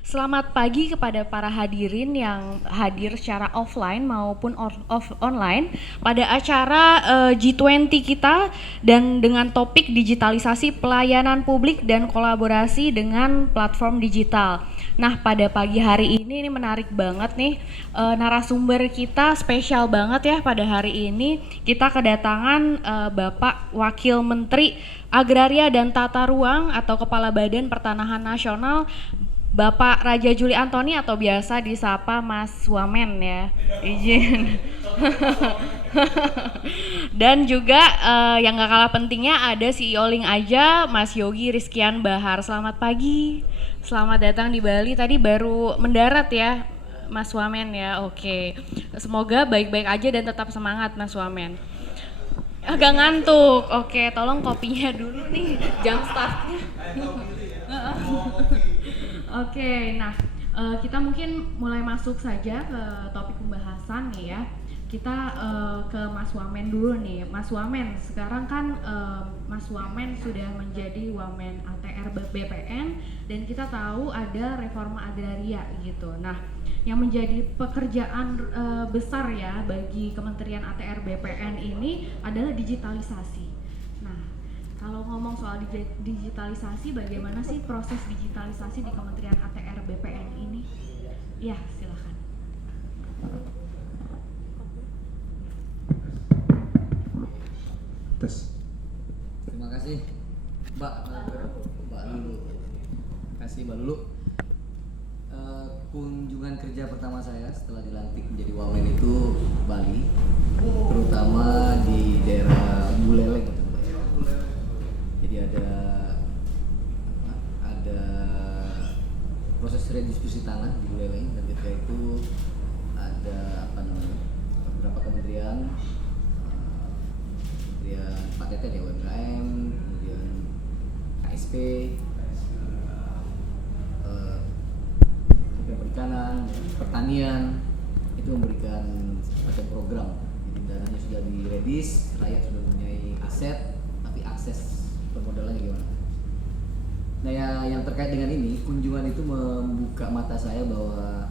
Selamat pagi kepada para hadirin yang hadir secara offline maupun online pada acara G20 kita dan dengan topik digitalisasi pelayanan publik dan kolaborasi dengan platform digital. Nah, pada pagi hari ini menarik banget nih, narasumber kita spesial banget ya pada hari ini. Kita kedatangan Bapak Wakil Menteri Agraria dan Tata Ruang atau Kepala Badan Pertanahan Nasional, Bapak Raja Juli Antoni atau biasa disapa Mas Wamen ya. Izin. Dan juga yang gak kalah pentingnya ada CEO Link Aja, Mas Yogi Rizkian Bahar. Selamat pagi, selamat datang di Bali. Tadi baru mendarat ya Mas Wamen ya. Oke, semoga baik-baik aja dan tetap semangat Mas Wamen. Agak ngantuk. Oke, tolong kopinya dulu nih jam startnya. Oke, nah kita mungkin mulai masuk saja ke topik pembahasan nih ya. Kita ke Mas Wamen dulu nih. Mas Wamen, sekarang kan Mas Wamen sudah menjadi Wamen ATR BPN dan kita tahu ada reforma agraria gitu. Nah, yang menjadi pekerjaan besar ya bagi Kementerian ATR BPN ini adalah digitalisasi. Nah, kalau ngomong soal digitalisasi, bagaimana sih proses digitalisasi di Kementerian ATR BPN ini? Ya, silakan. Tes. Terima kasih, Mbak Lulu. Kasih Mbak Lulu. Kunjungan kerja pertama saya setelah dilantik menjadi Wamen itu Bali, terutama di daerah Buleleng. Jadi ada proses redistribusi tanah di Buleleng dan ketika itu ada beberapa kementerian Pak Teten ya, UMKM, kemudian KSP, perikanan, pertanian itu memberikan semacam program. Jadi dananya sudah diredis, rakyat sudah mempunyai aset, tapi akses permodalannya gimana? Nah, yang terkait dengan ini, kunjungan itu membuka mata saya bahwa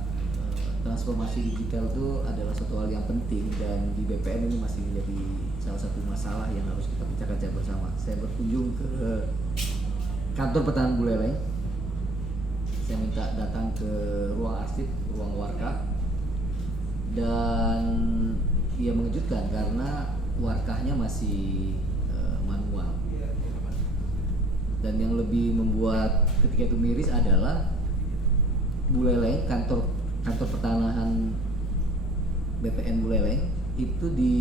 transformasi digital itu adalah suatu hal yang penting dan di BPN ini masih menjadi salah satu masalah yang harus kita bincang-bincang bersama. Saya berkunjung ke kantor pertahanan Buleleng. Saya minta datang ke ruang arsip, ruang warka, dan ia mengejutkan karena warkahnya masih manual. Dan yang lebih membuat ketika itu miris adalah Buleleng, kantor pertanahan BPN Buleleng itu di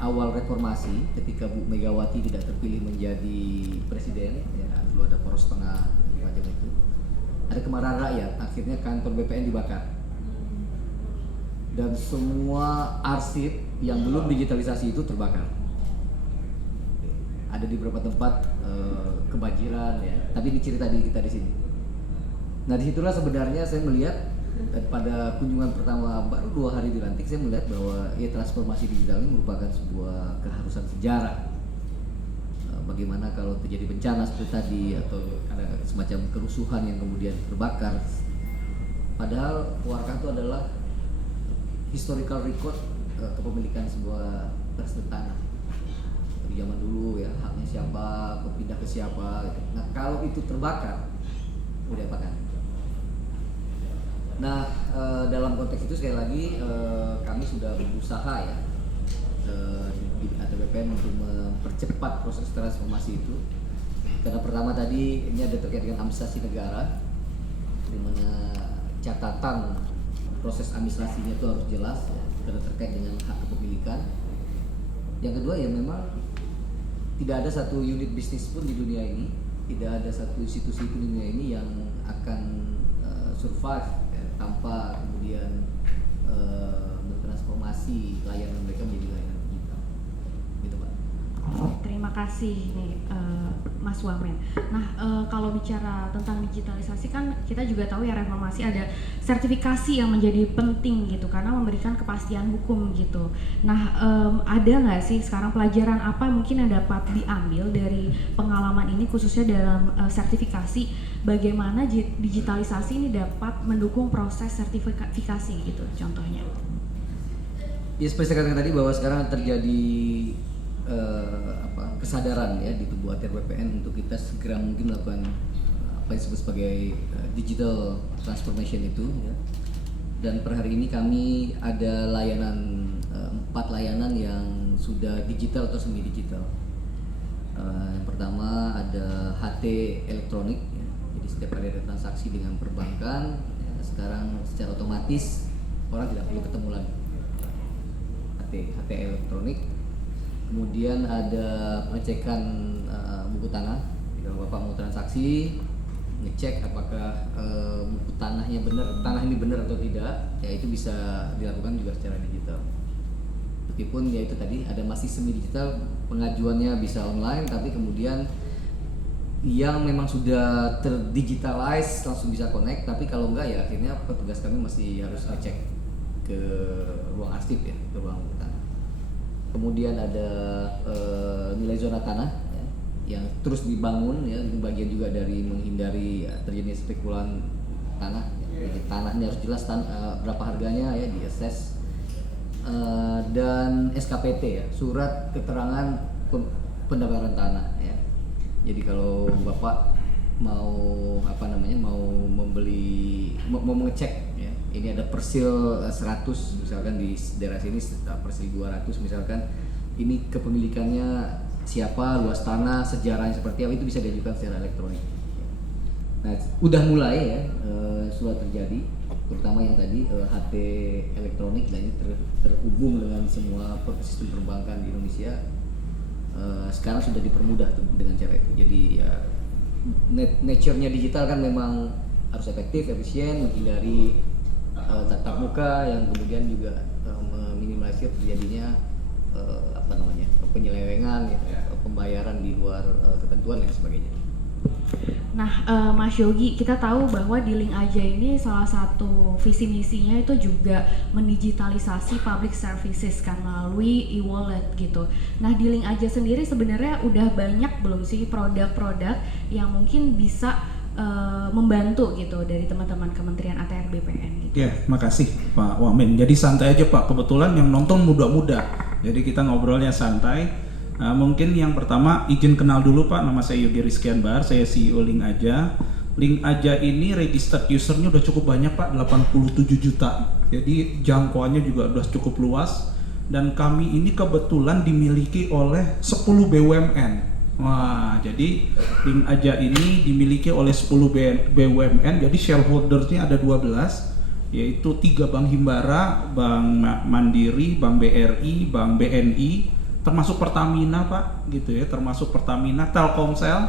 awal reformasi ketika Bu Megawati tidak terpilih menjadi presiden, ya dulu ada poros tengah macam itu, ada kemarahan rakyat, akhirnya kantor BPN dibakar dan semua arsip yang belum digitalisasi itu terbakar. Ada di beberapa tempat kebanjiran ya, tapi ini cerita di kita di sini. Nah, disitulah sebenarnya saya melihat pada kunjungan pertama baru 2 hari dilantik, saya melihat bahwa transformasi digital ini merupakan sebuah keharusan sejarah. Bagaimana kalau terjadi bencana seperti tadi atau ada semacam kerusuhan yang kemudian terbakar, padahal warkah itu adalah historical record kepemilikan sebuah tersebut tanah di zaman dulu ya, haknya siapa, pindah ke siapa gitu. Nah, kalau itu terbakar mau diapakan? Nah, dalam konteks itu sekali lagi kami sudah berusaha ya di ATBPN untuk mempercepat proses transformasi itu. Karena pertama tadi ini ada terkait dengan administrasi negara, di mana catatan proses administrasinya itu harus jelas ya, karena terkait dengan hak kepemilikan. Yang kedua ya memang tidak ada satu unit bisnis pun di dunia ini, tidak ada satu institusi pun di dunia ini yang akan survive tanpa kemudian mentransformasi layanan mereka menjadi layanan digital, gitu Pak. Terima terima kasih nih Mas Wamen. Nah, kalau bicara tentang digitalisasi kan kita juga tahu ya reformasi ada sertifikasi yang menjadi penting gitu karena memberikan kepastian hukum gitu. Nah, ada nggak sih sekarang pelajaran apa mungkin yang dapat diambil dari pengalaman ini khususnya dalam sertifikasi, bagaimana digitalisasi ini dapat mendukung proses sertifikasi gitu contohnya? Ya seperti saya katakan tadi bahwa sekarang terjadi kesadaran ya di tubuh ATR BPN untuk kita segera mungkin melakukan apa yang disebut sebagai digital transformation itu ya. Dan per hari ini kami ada layanan 4 layanan yang sudah digital atau semi digital. Yang pertama ada HT elektronik ya. Jadi setiap kali ada transaksi dengan perbankan ya, sekarang secara otomatis orang tidak perlu ketemu lagi. HT elektronik. Kemudian ada pengecekan buku tanah. Kalau Bapak mau transaksi, ngecek apakah buku tanahnya benar, tanah ini benar atau tidak, ya itu bisa dilakukan juga secara digital. Meskipun ya itu tadi ada masih semi digital, pengajuannya bisa online, tapi kemudian yang memang sudah terdigitalize langsung bisa connect, tapi kalau enggak ya akhirnya petugas kami masih harus ngecek ke ruang arsip ya, ke ruang buku tanah. Kemudian ada nilai zona tanah ya, yang terus dibangun ya, itu bagian juga dari menghindari terjadinya spekulan tanah ya. Jadi tanahnya harus jelas berapa harganya ya, di-assess. Dan SKPT ya, surat keterangan pendaftaran tanah ya. Jadi kalau Bapak mau mau membeli, mau mengecek ya, ini ada persil 100 misalkan di daerah sini, persil 200 misalkan, ini kepemilikannya siapa, luas tanah, sejarahnya seperti apa, itu bisa diajukan secara elektronik. Nah, udah mulai ya, sudah terjadi, terutama yang tadi HT elektronik, dan ini terhubung dengan semua sistem perbankan di Indonesia. Sekarang sudah dipermudah tuh dengan cara itu. Jadi ya nature-nya digital kan memang harus efektif, efisien, menghindari tatap muka yang kemudian juga meminimalisir terjadinya penyelewengan, ya, pembayaran di luar ketentuan dan sebagainya. Nah, Mas Yogi, kita tahu bahwa di Link Aja ini salah satu visi misinya itu juga mendigitalisasi public services kan melalui e-wallet gitu. Nah, di Link Aja sendiri sebenarnya udah banyak belum sih produk-produk yang mungkin bisa membantu gitu dari teman-teman Kementerian ATR BPN gitu. Ya, makasih Pak Wamen. Jadi santai aja Pak, kebetulan yang nonton muda-muda. Jadi kita ngobrolnya santai. Mungkin yang pertama izin kenal dulu Pak, nama saya Yogi Rizkian Bahar, saya CEO Link Aja. Link Aja ini registered usernya udah cukup banyak Pak, 87 juta. Jadi jangkauannya juga udah cukup luas. Dan kami ini kebetulan dimiliki oleh 10 BUMN. Wah, jadi Link Aja ini dimiliki oleh 10 BUMN, jadi shareholdersnya ada 12, yaitu 3 Bank Himbara, Bank Mandiri, Bank BRI, Bank BNI, termasuk Pertamina Pak, gitu ya, termasuk Pertamina, Telkomsel,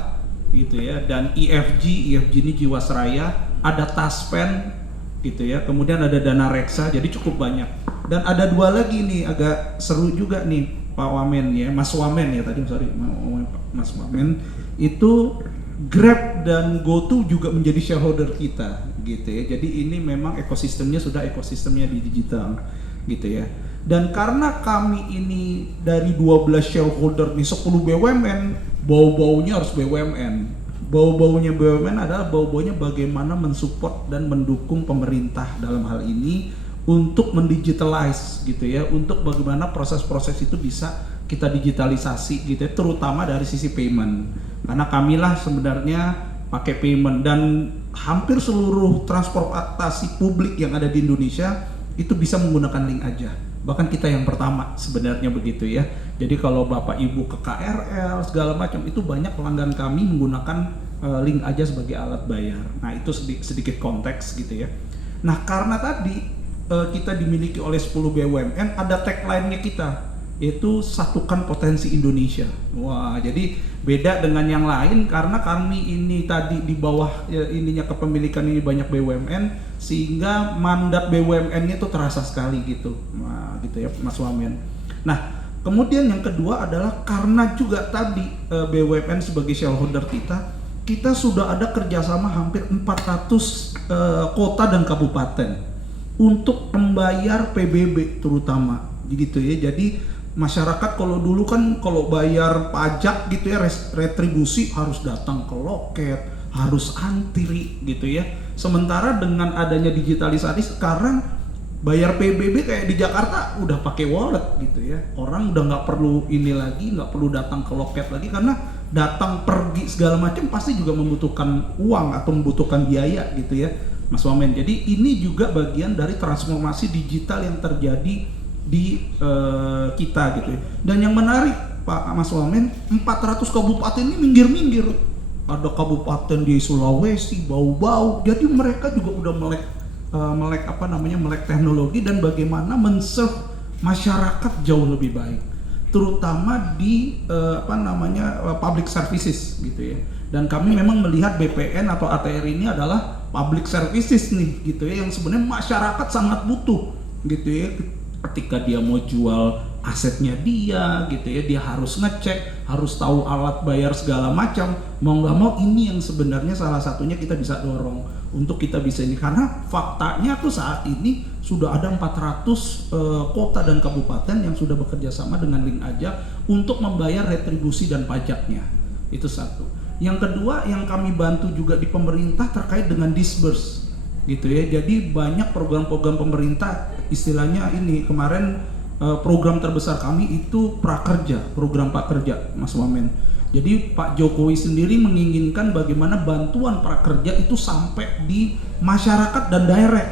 gitu ya, dan IFG ini Jiwasraya, ada Taspen, gitu ya, kemudian ada Dana Reksa, jadi cukup banyak. Dan ada 2 lagi nih, agak seru juga nih Pak Wamen ya, Mas Wamen ya tadi, Mas Wamen, itu Grab dan GoTo juga menjadi shareholder kita, gitu ya. Jadi ini memang ekosistemnya sudah ekosistemnya di digital, gitu ya. Dan karena kami ini dari 12 shareholder nih 10 BUMN, bau-baunya harus BUMN. Bau-baunya BUMN adalah bau-baunya bagaimana mensupport dan mendukung pemerintah dalam hal ini untuk mendigitalize gitu ya, untuk bagaimana proses-proses itu bisa kita digitalisasi gitu ya, terutama dari sisi payment. Karena kamilah sebenarnya pakai payment, dan hampir seluruh transportasi publik yang ada di Indonesia itu bisa menggunakan Link Aja. Bahkan kita yang pertama sebenarnya begitu ya. Jadi kalau Bapak Ibu ke KRL segala macam itu banyak pelanggan kami menggunakan Link Aja sebagai alat bayar. Nah, itu sedikit konteks gitu ya. Nah, karena tadi kita dimiliki oleh 10 BUMN, ada tagline-nya kita, yaitu satukan potensi Indonesia. Wah, jadi beda dengan yang lain karena kami ini tadi di bawah ininya kepemilikan ini banyak BUMN, sehingga mandat BUMN-nya itu terasa sekali gitu. Nah, gitu ya Mas Wamen. Nah, Kemudian yang kedua adalah karena juga tadi BUMN sebagai shareholder kita sudah ada kerjasama hampir 400 kota dan kabupaten untuk membayar PBB terutama gitu ya. Jadi masyarakat kalau dulu kan kalau bayar pajak gitu ya, retribusi harus datang ke loket, harus antri gitu ya. Sementara dengan adanya digitalisasi sekarang bayar PBB kayak di Jakarta udah pakai wallet gitu ya. Orang udah nggak perlu ini lagi, nggak perlu datang ke loket lagi, karena datang pergi segala macam pasti juga membutuhkan uang atau membutuhkan biaya gitu ya, Mas Wamen. Jadi ini juga bagian dari transformasi digital yang terjadi di kita gitu ya. Dan yang menarik Pak Mas Wamen, 400 kabupaten ini minggir-minggir. Ada kabupaten di Sulawesi, bau-bau. Jadi mereka juga udah melek teknologi dan bagaimana men-serve masyarakat jauh lebih baik, terutama di public services gitu ya. Dan kami memang melihat BPN atau ATR ini adalah public services nih gitu ya, yang sebenarnya masyarakat sangat butuh gitu ya. Ketika dia mau jual asetnya dia gitu ya, dia harus ngecek, harus tahu alat bayar segala macam. Mau nggak mau ini yang sebenarnya salah satunya kita bisa dorong untuk kita bisa ini, karena faktanya tuh saat ini sudah ada 400 kota dan kabupaten yang sudah bekerja sama dengan Link Aja untuk membayar retribusi dan pajaknya. Itu satu. Yang kedua yang kami bantu juga di pemerintah terkait dengan disburse gitu ya. Jadi banyak program-program pemerintah, istilahnya ini kemarin program terbesar kami itu prakerja, program prakerja, Mas Wamen. Jadi Pak Jokowi sendiri menginginkan bagaimana bantuan prakerja itu sampai di masyarakat dan direct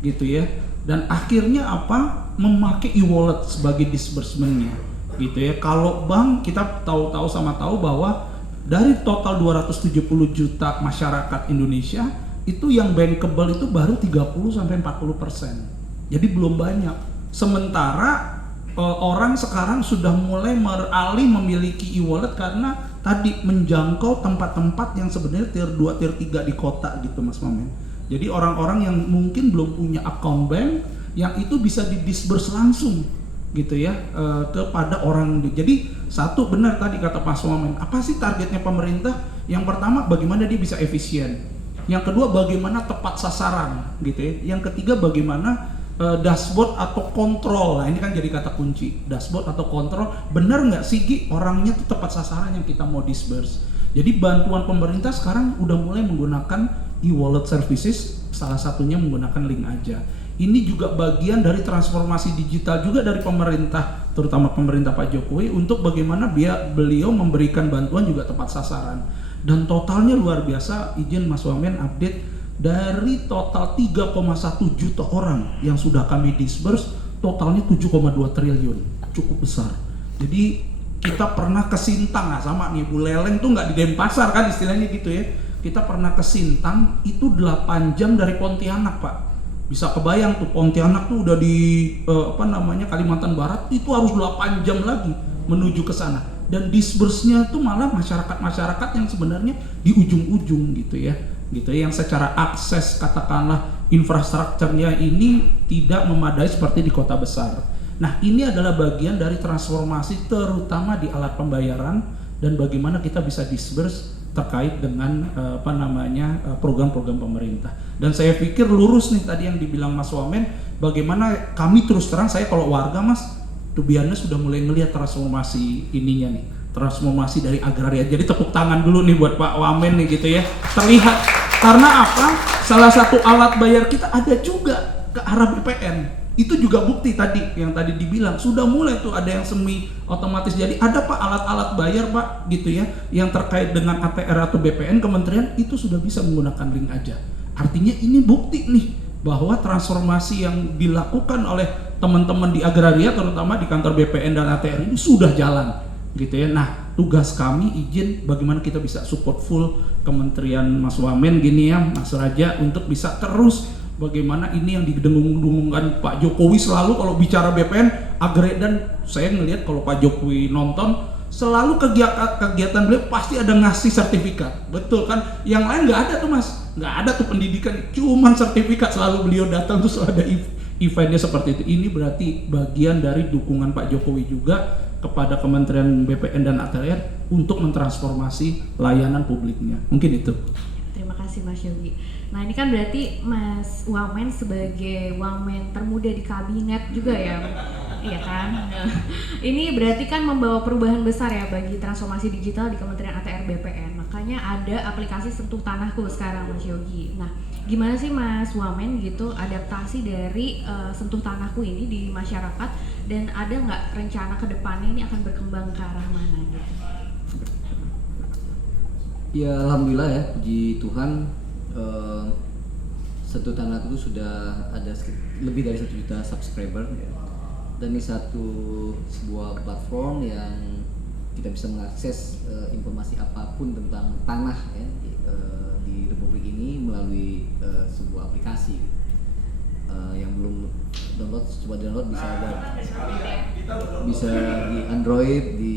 gitu ya. Dan akhirnya apa? Memakai e-wallet sebagai disbursementnya gitu ya. Kalau bank kita tahu bahwa dari total 270 juta masyarakat Indonesia itu yang bankable itu baru 30-40%. Jadi belum banyak. Sementara orang sekarang sudah mulai beralih memiliki e-wallet karena tadi menjangkau tempat-tempat yang sebenarnya tier 2, tier 3 di kota gitu, Mas Mamen. Jadi orang-orang yang mungkin belum punya account bank yang itu bisa didisburse langsung gitu ya kepada orang. Jadi satu, benar tadi kata Mas Mamen, apa sih targetnya pemerintah? Yang pertama bagaimana dia bisa efisien. Yang kedua bagaimana tepat sasaran gitu ya. Yang ketiga bagaimana dashboard atau kontrol. Nah ini kan jadi kata kunci, dashboard atau kontrol. Benar nggak sih Gi, orangnya itu tepat sasaran yang kita mau disburse. Jadi bantuan pemerintah sekarang udah mulai menggunakan e-wallet services, salah satunya menggunakan Link Aja. Ini juga bagian dari transformasi digital juga dari pemerintah, terutama pemerintah Pak Jokowi, untuk bagaimana beliau memberikan bantuan juga tepat sasaran. Dan totalnya luar biasa. Izin Mas Wamen update, dari total 3,1 juta orang yang sudah kami disburse, totalnya 7,2 triliun, cukup besar. Jadi kita pernah ke Sintang, nah sama nih Bu Leleng tuh nggak di Denpasar kan istilahnya gitu ya. Kita pernah ke Sintang itu 8 jam dari Pontianak Pak. Bisa kebayang tuh Pontianak tuh udah di Kalimantan Barat, itu harus 8 jam lagi menuju ke sana. Dan disburse-nya tuh malah masyarakat yang sebenarnya di ujung-ujung gitu ya, yang secara akses katakanlah infrastrukturnya ini tidak memadai seperti di kota besar. Nah ini adalah bagian dari transformasi terutama di alat pembayaran dan bagaimana kita bisa disburse terkait dengan program-program pemerintah. Dan saya pikir lurus nih tadi yang dibilang Mas Wamen, bagaimana kami terus terang, saya kalau warga Mas, to be honest, sudah mulai melihat transformasi ininya nih, transformasi dari agraria. Jadi tepuk tangan dulu nih buat Pak Wamen nih gitu ya, terlihat. Karena apa? Salah satu alat bayar kita ada juga ke arah BPN. Itu juga bukti tadi yang tadi dibilang, sudah mulai tuh ada yang semi otomatis. Jadi ada Pak alat-alat bayar Pak gitu ya, yang terkait dengan ATR atau BPN kementerian itu sudah bisa menggunakan Link Aja. Artinya ini bukti nih bahwa transformasi yang dilakukan oleh teman-teman di agraria, terutama di kantor BPN dan ATR ini sudah jalan gitu ya. Nah tugas kami izin bagaimana kita bisa support full Kementerian Mas Wamen gini ya Mas Raja, untuk bisa terus bagaimana ini yang didengung-dengungkan Pak Jokowi selalu kalau bicara BPN dan saya ngelihat kalau Pak Jokowi nonton selalu kegiatan beliau pasti ada ngasih sertifikat, betul kan? Yang lain nggak ada tuh Mas, nggak ada tuh pendidikan, cuman sertifikat selalu beliau datang terus ada eventnya seperti itu. Ini berarti bagian dari dukungan Pak Jokowi juga kepada Kementerian BPN dan ATR untuk mentransformasi layanan publiknya. Mungkin itu. Terima kasih Mas Yogi. Nah ini kan berarti Mas Wamen sebagai wamen termuda di kabinet juga ya, iya kan? Nah, ini berarti kan membawa perubahan besar ya bagi transformasi digital di Kementerian ATR BPN. Makanya ada aplikasi Sentuh Tanahku sekarang Mas Yogi. Nah gimana sih Mas Wamen gitu adaptasi dari Sentuh Tanahku ini di masyarakat, dan ada nggak rencana ke depannya ini akan berkembang ke arah mana gitu? Ya alhamdulillah ya, puji Tuhan, Sentuh Tanahku itu sudah ada lebih dari 1 juta subscriber ya. Dan ini sebuah platform yang kita bisa mengakses informasi apapun tentang tanah ya, di Republik ini melalui sebuah aplikasi. Yang belum download, coba download, bisa di Android, di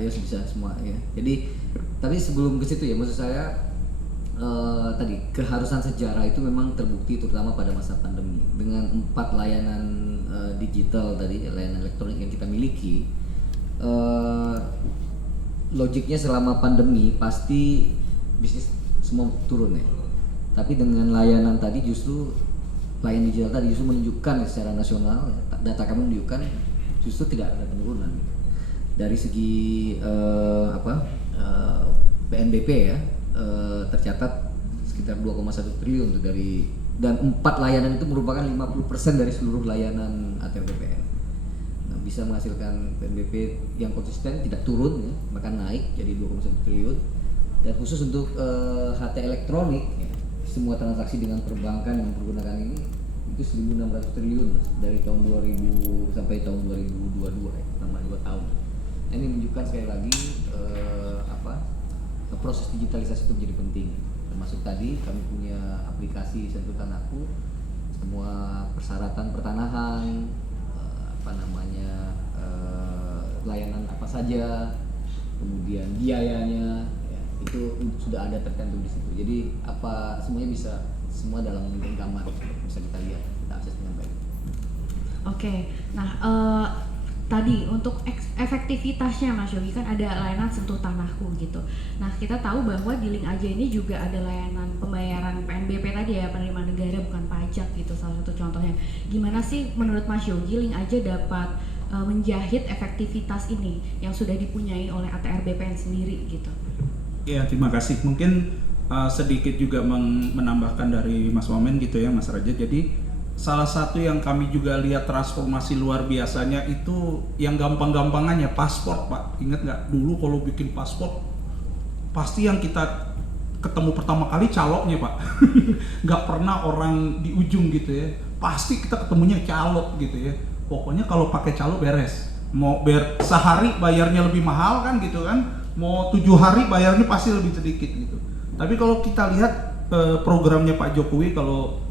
iOS, bisa semua ya. Jadi tapi sebelum ke situ ya, maksud saya tadi keharusan sejarah itu memang terbukti terutama pada masa pandemi dengan 4 layanan digital tadi, layanan elektronik yang kita miliki. Logiknya selama pandemi pasti bisnis semua turun ya. Tapi dengan layanan tadi layanan digital tadi justru menunjukkan secara nasional, data kami menunjukkan justru tidak ada penurunan. Dari segi PNBP ya, tercatat sekitar 2,1 triliun dan 4 layanan itu merupakan 50% dari seluruh layanan ATR BPN. Nah, bisa menghasilkan PNBP yang konsisten, tidak turun ya, bahkan naik jadi 2,1 triliun. Dan khusus untuk HT elektronik ya, semua transaksi dengan perbankan yang menggunakan ini itu 1.600 triliun dari tahun 2000 sampai tahun 2022 ya, tambah 2 tahun. Ini menunjukkan sekali lagi proses digitalisasi itu menjadi penting. Termasuk tadi kami punya aplikasi Sentuh Tanahku, semua persyaratan pertanahan, layanan apa saja, kemudian biayanya, ya, itu sudah ada tertentu di situ. Jadi semuanya semua dalam genggaman bisa kita lihat, kita akses dengan baik. Oke, nah tadi untuk efektivitasnya Mas Yogi kan ada layanan Sentuh Tanahku gitu. Nah kita tahu bahwa di Link Aja ini juga ada layanan pembayaran PNBP tadi ya, penerimaan negara bukan pajak gitu, salah satu contohnya. Gimana sih menurut Mas Yogi Link Aja dapat menjahit efektivitas ini yang sudah dipunyai oleh ATR BPN sendiri gitu? Ya terima kasih. Mungkin sedikit juga menambahkan dari Mas Wamen gitu ya Mas Raja. Jadi salah satu yang kami juga lihat transformasi luar biasanya itu yang gampang-gampangannya paspor Pak. Ingat nggak dulu kalau bikin paspor pasti yang kita ketemu pertama kali caloknya Pak. Nggak pernah orang di ujung gitu ya. Pasti kita ketemunya calok gitu ya. Pokoknya kalau pakai calok beres. Mau sehari bayarnya lebih mahal kan gitu kan. Mau 7 hari bayarnya pasti lebih sedikit gitu. Tapi kalau kita lihat programnya Pak Jokowi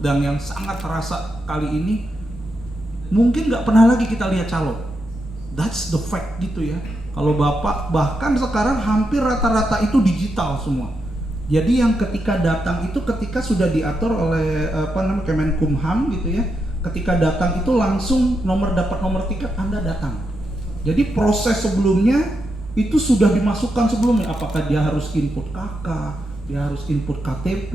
dan yang sangat terasa kali ini, mungkin nggak pernah lagi kita lihat calon. That's the fact gitu ya. Kalau Bapak bahkan sekarang hampir rata-rata itu digital semua. Jadi yang ketika datang itu ketika sudah diatur oleh Kemenkumham gitu ya. Ketika datang itu langsung dapat nomor tiket Anda datang. Jadi proses sebelumnya itu sudah dimasukkan sebelumnya. Apakah dia harus input KK, dia harus input KTP,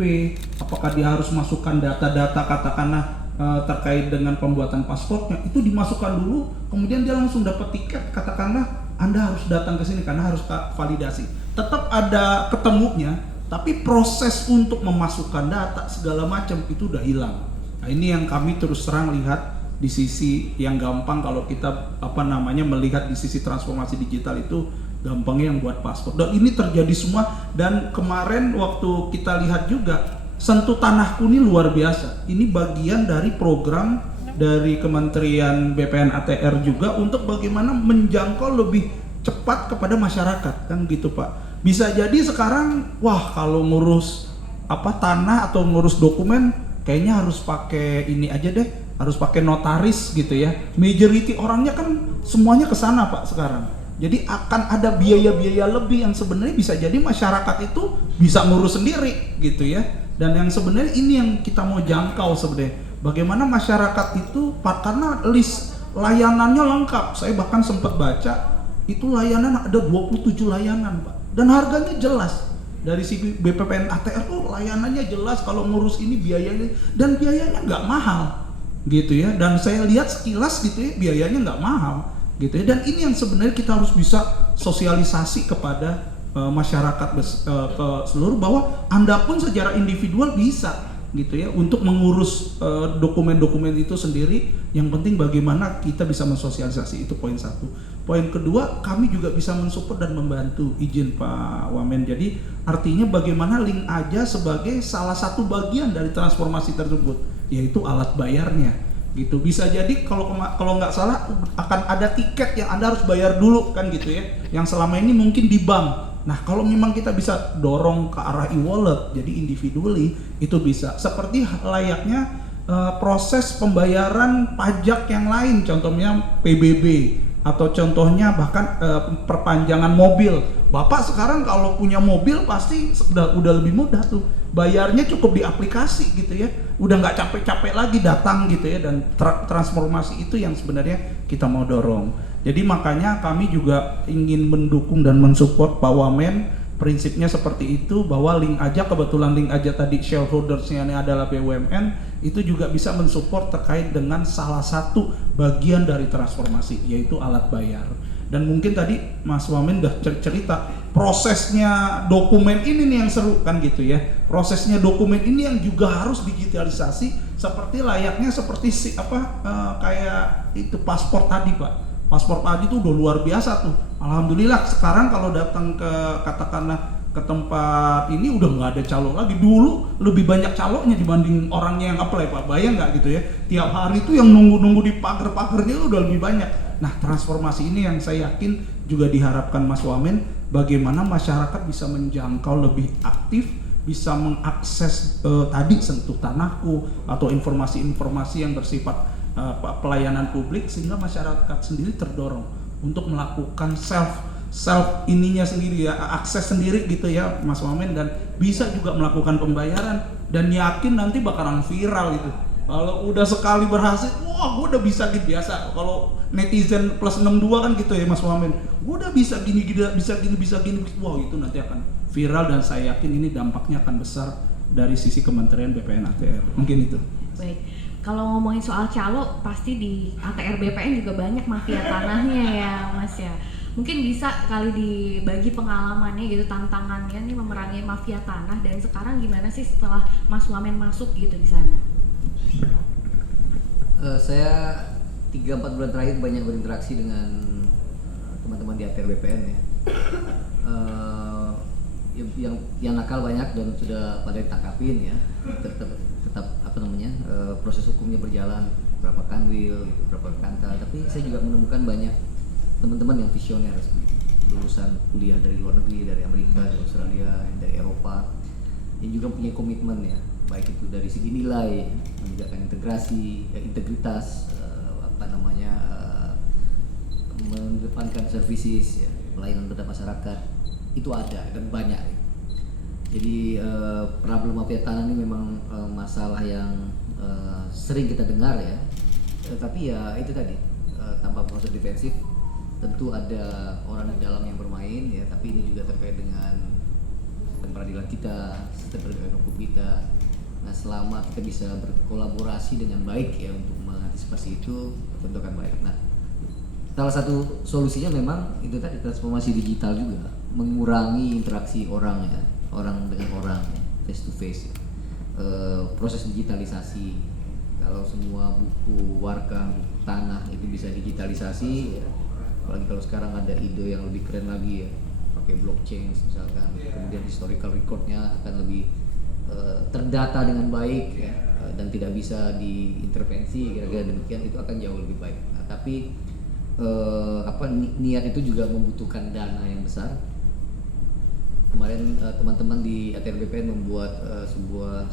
apakah dia harus masukkan data-data katakanlah terkait dengan pembuatan paspornya, itu dimasukkan dulu, kemudian dia langsung dapat tiket, katakanlah Anda harus datang ke sini karena harus validasi. Tetap ada ketemunya, tapi proses untuk memasukkan data segala macam itu udah hilang. Nah ini yang kami terus terang lihat di sisi yang gampang kalau kita melihat di sisi transformasi digital itu gampangnya yang buat paspor. Dan ini terjadi semua, dan kemarin waktu kita lihat juga Sentuh Tanahku ini luar biasa. Ini bagian dari program dari Kementerian BPN ATR juga untuk bagaimana menjangkau lebih cepat kepada masyarakat kan gitu Pak. Bisa jadi sekarang kalau ngurus tanah atau ngurus dokumen kayaknya harus pakai ini aja deh, harus pakai notaris gitu ya. Majority orangnya kan semuanya ke sana Pak sekarang. Jadi akan ada biaya-biaya lebih yang sebenarnya bisa jadi masyarakat itu bisa ngurus sendiri gitu ya. Dan yang sebenarnya ini yang kita mau jangkau sebenarnya. Bagaimana masyarakat itu karena list layanannya lengkap. Saya bahkan sempat baca itu layanan ada 27 layanan Pak, dan harganya jelas. Dari si BPPN ATR tuh layanannya jelas, kalau ngurus ini biayanya, dan biayanya nggak mahal gitu ya. Dan saya lihat sekilas gitu ya, biayanya nggak mahal gitu ya. Dan ini yang sebenarnya kita harus bisa sosialisasi kepada masyarakat ke seluruh, bahwa Anda pun secara individual bisa gitu ya untuk mengurus dokumen-dokumen itu sendiri. Yang penting bagaimana kita bisa mensosialisasi, itu poin satu. Poin kedua, kami juga bisa mensupport dan membantu, izin Pak Wamen. Jadi artinya bagaimana Link Aja sebagai salah satu bagian dari transformasi tersebut, yaitu alat bayarnya gitu. Bisa jadi kalau nggak salah akan ada tiket yang Anda harus bayar dulu kan gitu ya, yang selama ini mungkin di bank. Nah, kalau memang kita bisa dorong ke arah e-wallet, jadi individually itu bisa. Seperti layaknya proses pembayaran pajak yang lain, contohnya PBB, atau contohnya bahkan perpanjangan mobil. Bapak sekarang kalau punya mobil pasti udah lebih mudah tuh, bayarnya cukup di aplikasi gitu ya, udah nggak capek-capek lagi datang gitu ya. Dan transformasi itu yang sebenarnya kita mau dorong. Jadi makanya kami juga ingin mendukung dan mensupport Pak Wamen. Prinsipnya seperti itu, bahwa Link Aja, kebetulan Link Aja tadi shareholdersnya ini adalah BUMN, itu juga bisa mensupport terkait dengan salah satu bagian dari transformasi, yaitu alat bayar. Dan mungkin tadi Mas Wamen udah cerita prosesnya dokumen ini nih yang seru kan gitu ya. Prosesnya dokumen ini yang juga harus digitalisasi, seperti layaknya seperti kayak itu paspor tadi Pak. Paspor tadi tuh udah luar biasa tuh. Alhamdulillah sekarang kalau datang ke katakanlah ke tempat ini udah nggak ada calo lagi. Dulu lebih banyak calonya dibanding orangnya yang apply Pak. Bayang nggak gitu ya? Tiap hari tuh yang nunggu di pagar-pagarnya udah lebih banyak. Nah, transformasi ini yang saya yakin juga diharapkan Mas Wamen, bagaimana masyarakat bisa menjangkau lebih aktif, bisa mengakses tadi sentuh tanahku atau informasi-informasi yang bersifat pelayanan publik, sehingga masyarakat sendiri terdorong untuk melakukan self ininya sendiri ya, akses sendiri gitu ya Mas Wamen, dan bisa juga melakukan pembayaran, dan yakin nanti bakalan viral itu. Kalau udah sekali berhasil, wah gue udah bisa gitu. Biasa kalau netizen plus 62 kan gitu ya Mas Wamen, gue udah bisa gini, bisa gini, wah itu nanti akan viral, dan saya yakin ini dampaknya akan besar dari sisi Kementerian BPN ATR. Mungkin itu. Baik. Kalau ngomongin soal calo, pasti di ATR BPN juga banyak mafia tanahnya ya Mas ya. Mungkin bisa kali dibagi pengalamannya gitu, tantangannya nih memerangi mafia tanah, dan sekarang gimana sih setelah Mas Wamen masuk gitu di sana? Saya 3-4 bulan terakhir banyak berinteraksi dengan teman-teman di ATR BPN ya. Yang nakal banyak dan sudah pada ditangkapin ya. Tetap proses hukumnya berjalan, berapa kanwil gitu, berapa kantor. Tapi saya juga menemukan banyak teman-teman yang visioner, lulusan kuliah dari luar negeri, dari Amerika, dari Australia, dari Eropa, yang juga punya komitmen ya, baik itu dari segi nilai, menegakkan integrasi, integritas, mengedepankan services, ya, pelayanan terhadap masyarakat, itu ada dan banyak. Jadi problem mafia tanah ini memang masalah yang sering kita dengar ya, tapi ya itu tadi, tanpa proses defensif tentu ada orang di dalam yang bermain ya, tapi ini juga terkait dengan peradilan kita, sistem peradilan hukum kita. Nah, selama kita bisa berkolaborasi dengan baik ya untuk mengantisipasi itu, tentu akan baik. Nah, salah satu solusinya memang itu tadi, transformasi digital juga, mengurangi interaksi orang ya, orang dengan orang ya, face to face ya. Proses digitalisasi, kalau semua buku warga, buku tanah itu bisa digitalisasi ya. Apalagi kalau sekarang ada ide yang lebih keren lagi ya, pakai blockchain misalkan, kemudian historical recordnya akan lebih terdata dengan baik ya, dan tidak bisa diintervensi, kira-kira demikian, itu akan jauh lebih baik. Nah, tapi niat itu juga membutuhkan dana yang besar. Kemarin teman-teman di ATR BPN membuat sebuah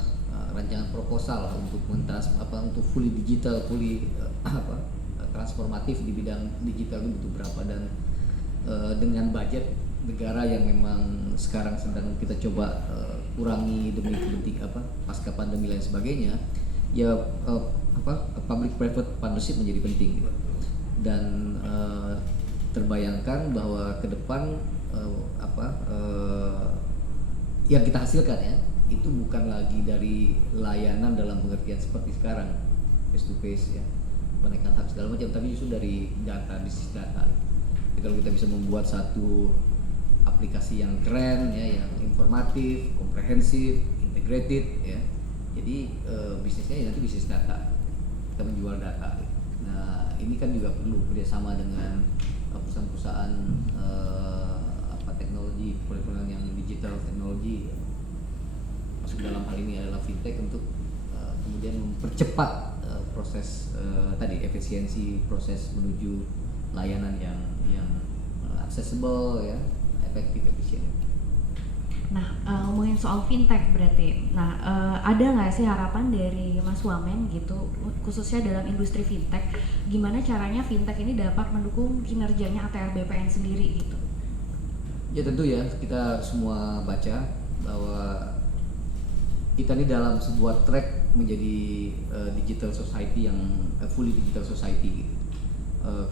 rancangan proposal untuk untuk fully digital, transformatif di bidang digital itu butuh berapa, dan dengan budget negara yang memang sekarang sedang kita coba kurangi demi pasca pandemi lain sebagainya ya, public private partnership menjadi penting gitu. dan terbayangkan bahwa ke depan yang kita hasilkan ya itu bukan lagi dari layanan dalam pengertian seperti sekarang face to face ya, penaikan hak segala macam, tapi justru dari data, bisnis data. Jadi kalau kita bisa membuat satu aplikasi yang keren ya, yang informatif, komprehensif, integrated ya, jadi bisnisnya ya nanti bisnis data, kita menjual data. Nah ini kan juga perlu kerjasama dengan perusahaan-perusahaan teknologi, proyek-proyek yang digital teknologi masuk dalam hal ini adalah fintech untuk kemudian mempercepat proses tadi efisiensi proses menuju layanan yang accessible ya, efektif, efisien. Nah, ngomongin soal fintech berarti. Nah, ada nggak sih harapan dari Mas Wamen gitu, khususnya dalam industri fintech, gimana caranya fintech ini dapat mendukung kinerjanya ATR BPN sendiri gitu? Ya tentu ya, kita semua baca bahwa kita ini dalam sebuah track menjadi digital society yang fully digital society gitu.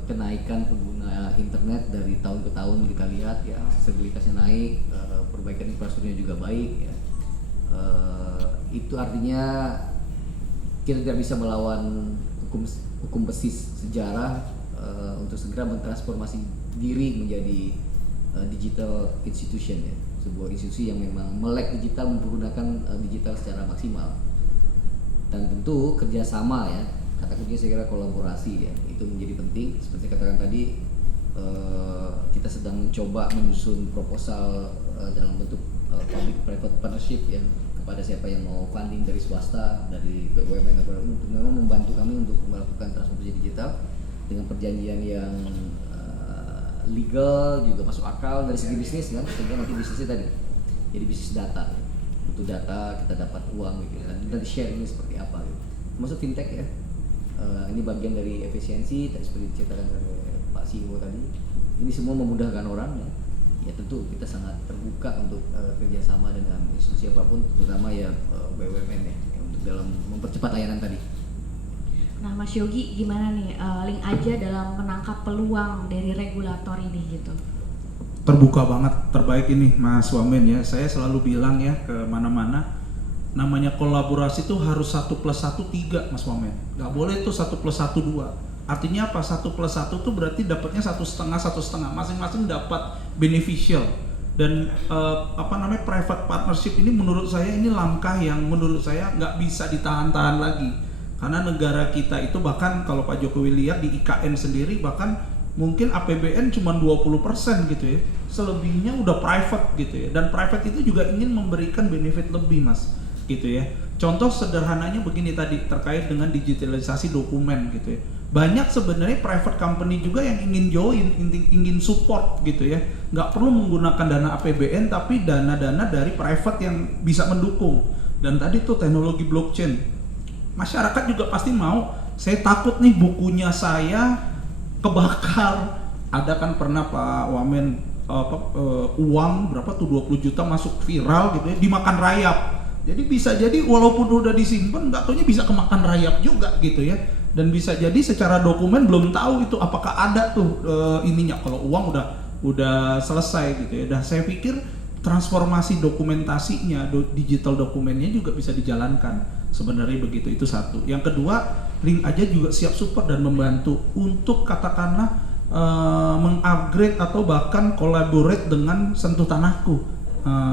Kenaikan pengguna internet dari tahun ke tahun kita lihat ya, aksesibilitasnya naik, perbaikan infrastrukturnya juga baik ya. Itu artinya kita tidak bisa melawan hukum besis sejarah untuk segera mentransformasi diri menjadi digital institution ya, sebuah institusi yang memang melek digital, menggunakan digital secara maksimal. Dan tentu kerjasama ya, kata kuncinya saya kira kolaborasi ya, itu menjadi penting. Seperti katakan tadi, kita sedang mencoba menyusun proposal dalam bentuk public private partnership ya, kepada siapa yang mau funding dari swasta, dari BUMN untuk memang membantu kami untuk melakukan transformasi digital dengan perjanjian yang legal juga masuk akal dari segi bisnis kan, sehingga nanti bisnisnya tadi jadi bisnis data, butuh data kita dapat uang gitu, dan nanti sharingnya seperti apa gitu. Termasuk fintech ya, ini bagian dari efisiensi tadi seperti diceritakan oleh Pak CEO tadi. Ini semua memudahkan orang ya. Ya tentu kita sangat terbuka untuk kerjasama dengan institusi apapun, terutama ya BUMN ya, untuk dalam mempercepat layanan tadi. Nah, Mas Yogi gimana nih link aja dalam menangkap peluang dari regulator ini gitu? Terbuka banget, terbaik ini Mas Wamen ya. Saya selalu bilang ya ke mana-mana, namanya kolaborasi itu harus 1+1 3 Mas Wamen. Gak boleh itu 1+1 2. Artinya apa? 1+1 itu berarti dapatnya 1,5 1,5, masing-masing dapat beneficial. Dan private partnership ini menurut saya ini langkah yang menurut saya nggak bisa ditahan-tahan lagi. Karena negara kita itu bahkan kalau Pak Jokowi lihat di IKN sendiri bahkan mungkin APBN cuma 20% gitu ya. Selebihnya udah private gitu ya. Dan private itu juga ingin memberikan benefit lebih Mas gitu ya. Contoh sederhananya begini tadi terkait dengan digitalisasi dokumen gitu ya. Banyak sebenarnya private company juga yang ingin join, ingin support gitu ya. Nggak perlu menggunakan dana APBN tapi dana-dana dari private yang bisa mendukung. Dan tadi tuh teknologi blockchain. Masyarakat juga pasti mau. Saya takut nih bukunya saya kebakar. Ada kan pernah Pak Wamen uang berapa tuh 20 juta masuk viral gitu ya, dimakan rayap. Jadi bisa jadi walaupun udah disimpan nggak taunya bisa kemakan rayap juga gitu ya. Dan bisa jadi secara dokumen belum tahu itu apakah ada tuh ininya, kalau uang udah selesai gitu ya. Dan saya pikir transformasi dokumentasinya, digital dokumennya juga bisa dijalankan. Sebenarnya begitu, itu satu. Yang kedua, link aja juga siap support dan membantu untuk katakanlah mengupgrade atau bahkan collaborate dengan Sentuh Tanahku,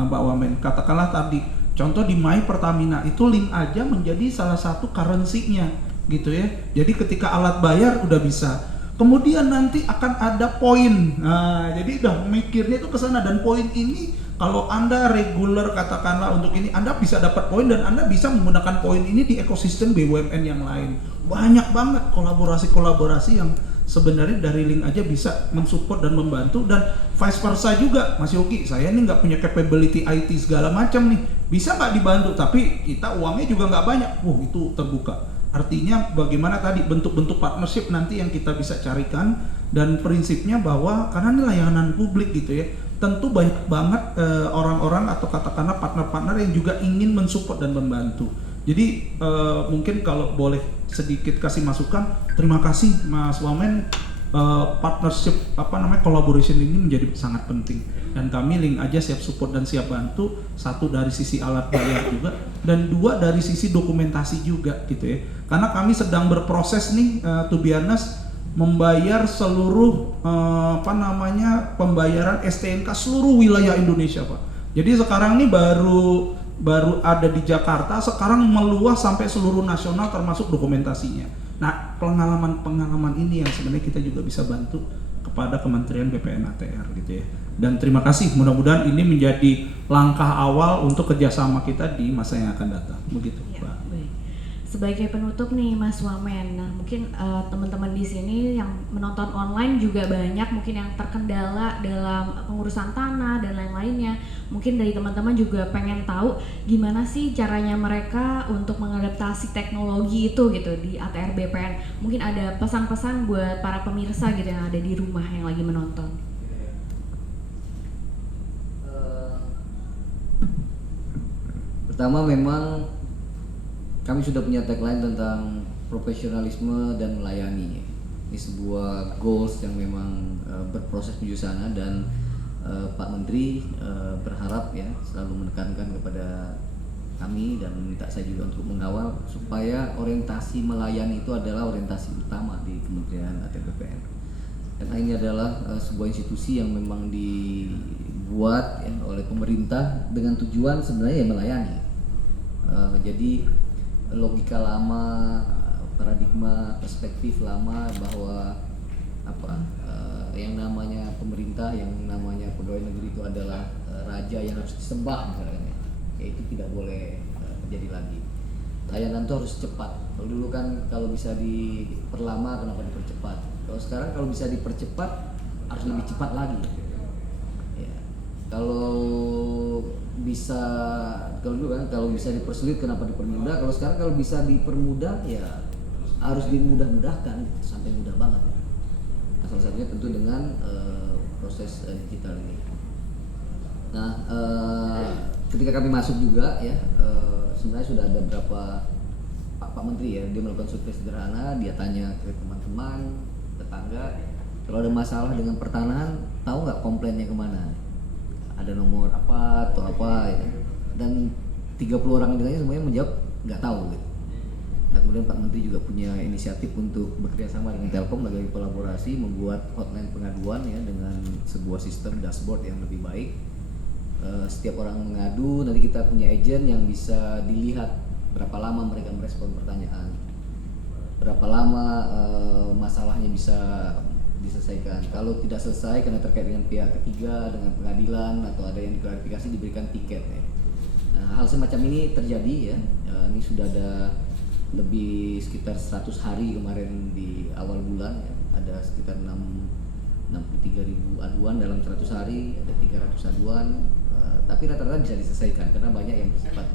Pak Wamen. Katakanlah tadi, contoh di My Pertamina itu link aja menjadi salah satu currency-nya gitu ya. Jadi ketika alat bayar udah bisa. Kemudian nanti akan ada poin. Nah, jadi udah mikirnya itu ke sana, dan poin ini kalau Anda regular katakanlah untuk ini, Anda bisa dapat poin dan Anda bisa menggunakan poin ini di ekosistem BUMN yang lain. Banyak banget kolaborasi-kolaborasi yang sebenarnya dari link aja bisa mensupport dan membantu, dan vice versa juga. Mas Yogi, saya ini nggak punya capability IT segala macam nih, bisa nggak dibantu? Tapi kita uangnya juga nggak banyak. Itu terbuka. Artinya bagaimana tadi bentuk-bentuk partnership nanti yang kita bisa carikan, dan prinsipnya bahwa karena ini layanan publik gitu ya, tentu banyak banget orang-orang atau katakanlah partner-partner yang juga ingin mensupport dan membantu. Jadi mungkin kalau boleh sedikit kasih masukan, terima kasih Mas Wamen partnership collaboration ini menjadi sangat penting, dan kami Link Aja siap support dan siap bantu, satu dari sisi alat bayar juga, dan dua dari sisi dokumentasi juga gitu ya, karena kami sedang berproses nih to be honest, membayar seluruh pembayaran STNK seluruh wilayah Indonesia Pak. Jadi sekarang ini baru ada di Jakarta, sekarang meluas sampai seluruh nasional termasuk dokumentasinya. Nah, pengalaman ini yang sebenarnya kita juga bisa bantu kepada Kementerian BPN ATR gitu ya. Dan terima kasih, mudah-mudahan ini menjadi langkah awal untuk kerjasama kita di masa yang akan datang. Begitu, Ya, Pak. baik. Sebagai penutup nih Mas Wamen, nah mungkin teman-teman di sini yang menonton online juga banyak mungkin yang terkendala dalam pengurusan tanah dan lain-lainnya. Mungkin dari teman-teman juga pengen tahu gimana sih caranya mereka untuk mengadaptasi teknologi itu gitu di ATR BPN. Mungkin ada pesan-pesan buat para pemirsa gitu yang ada di rumah yang lagi menonton. Pertama memang kami sudah punya tagline tentang profesionalisme dan melayani. Ini sebuah goals yang memang berproses menuju sana, dan Pak Menteri berharap ya selalu menekankan kepada kami dan meminta saya juga untuk mengawal supaya orientasi melayani itu adalah orientasi utama di Kementerian ATR BPN. Karena ini adalah sebuah institusi yang memang dibuat ya, oleh pemerintah dengan tujuan sebenarnya ya melayani. Jadi logika lama, paradigma, perspektif lama bahwa yang namanya pemerintah, yang namanya pegawai negeri itu adalah raja yang harus disembah misalnya, ya itu tidak boleh terjadi lagi. Layanan itu harus cepat. Kalau dulu kan kalau bisa diperlama, kenapa dipercepat? Kalau sekarang kalau bisa dipercepat harus lebih cepat lagi. Ya. Kalau bisa, kalau dulu kan kalau bisa dipersulit kenapa dipermudah? Kalau sekarang kalau bisa dipermudah ya harus dimudah-mudahkan sampai mudah banget. Nah, salah satunya tentu dengan proses digital ini. Nah, ketika kami masuk juga ya sebenarnya sudah ada beberapa Pak Menteri ya, dia melakukan survei sederhana, dia tanya ke teman-teman, tetangga, kalau ada masalah dengan pertanahan, tahu nggak komplainnya kemana? Ada nomor apa atau apa ya. Dan 30 orang ditanya semuanya menjawab nggak tahu gitu. Nah kemudian Pak Menteri juga punya inisiatif untuk bekerja sama dengan Telkom lagi kolaborasi membuat hotline pengaduan ya dengan sebuah sistem dashboard yang lebih baik. Setiap orang mengadu, nanti kita punya agent yang bisa dilihat berapa lama mereka merespon pertanyaan, berapa lama masalahnya bisa diselesaikan. Kalau tidak selesai karena terkait dengan pihak ketiga, dengan pengadilan atau ada yang diklarifikasi, diberikan tiket ya. Nah, hal semacam ini terjadi ya. Ini sudah ada lebih sekitar 100 hari kemarin di awal bulan ya. Ada sekitar 63.000 aduan dalam 100 hari, ada 300 aduan. Tapi rata-rata bisa diselesaikan karena banyak yang bersifat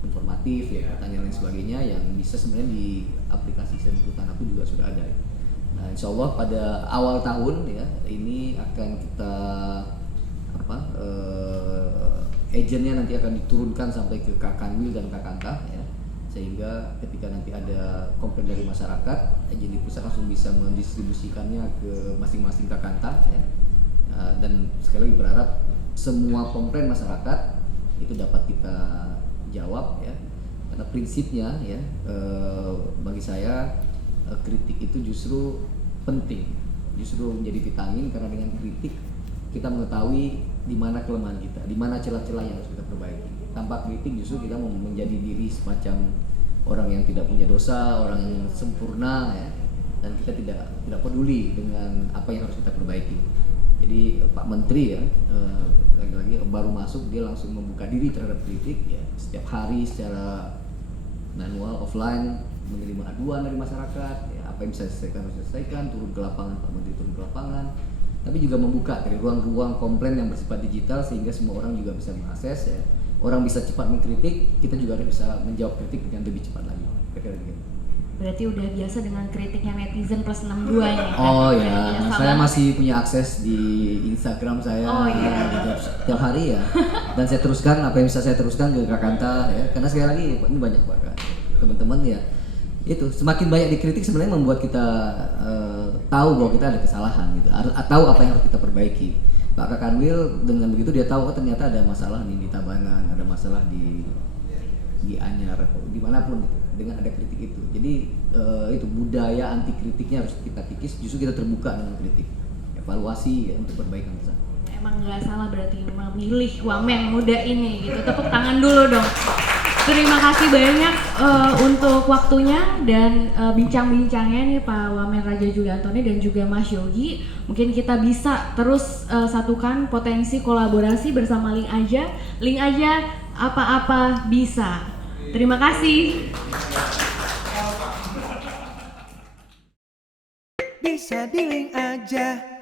informatif ya, pertanyaan dan sebagainya yang bisa sebenarnya di aplikasi Sentuh Tanahku juga sudah ada. Nah, insya Allah pada awal tahun ya ini akan kita agentnya nanti akan diturunkan sampai ke Kakanwil dan Kakantah ya, sehingga ketika nanti ada komplain dari masyarakat, agent di pusat langsung bisa mendistribusikannya ke masing-masing Kakantah ya. Dan sekali lagi berharap semua komplain masyarakat itu dapat kita jawab ya, karena prinsipnya ya bagi saya kritik itu justru penting, justru menjadi vitamin, karena dengan kritik kita mengetahui di mana kelemahan kita, di mana celah-celah yang harus kita perbaiki. Tanpa kritik justru kita menjadi diri semacam orang yang tidak punya dosa, orang yang sempurna ya, dan kita tidak peduli dengan apa yang harus kita perbaiki. Jadi Pak Menteri ya lagi-lagi baru masuk dia langsung membuka diri terhadap kritik ya, setiap hari secara manual offline menerima aduan dari masyarakat ya, apa yang bisa diselesaikan harus diselesaikan, turun ke lapangan, Pak Menteri turun ke lapangan, tapi juga membuka dari ruang-ruang komplain yang bersifat digital sehingga semua orang juga bisa mengakses ya. Orang bisa cepat mengkritik, kita juga harus bisa menjawab kritik dengan lebih cepat lagi. Kira-kira gitu. Berarti udah biasa dengan kritiknya netizen plus 62 ini. Oh kan? ya, saya masih punya akses di Instagram saya gitu, tiap hari ya. Dan saya teruskan apa yang bisa saya teruskan ke Kakanta ya. Karena sekali lagi ini banyak banget teman-teman ya itu semakin banyak dikritik sebenarnya membuat kita tahu bahwa kita ada kesalahan gitu, tahu apa yang harus kita perbaiki. Pak Kakanwil dengan begitu dia tahu ternyata ada masalah nih di Tabanan, ada masalah di Anyar, dimanapun gitu, dengan ada kritik itu. Jadi itu budaya anti kritiknya harus kita kikis, justru kita terbuka dengan kritik, evaluasi ya, untuk perbaikan bersama. Emang nggak salah berarti memilih wamen muda ini gitu. Tepuk tangan dulu dong. Terima kasih banyak untuk waktunya dan bincang-bincangnya nih Pak Wamen Raja Juli Antoni dan juga Mas Yogi. Mungkin kita bisa terus satukan potensi kolaborasi bersama Link Aja. Link Aja apa-apa bisa. Terima kasih. Bisa di link aja.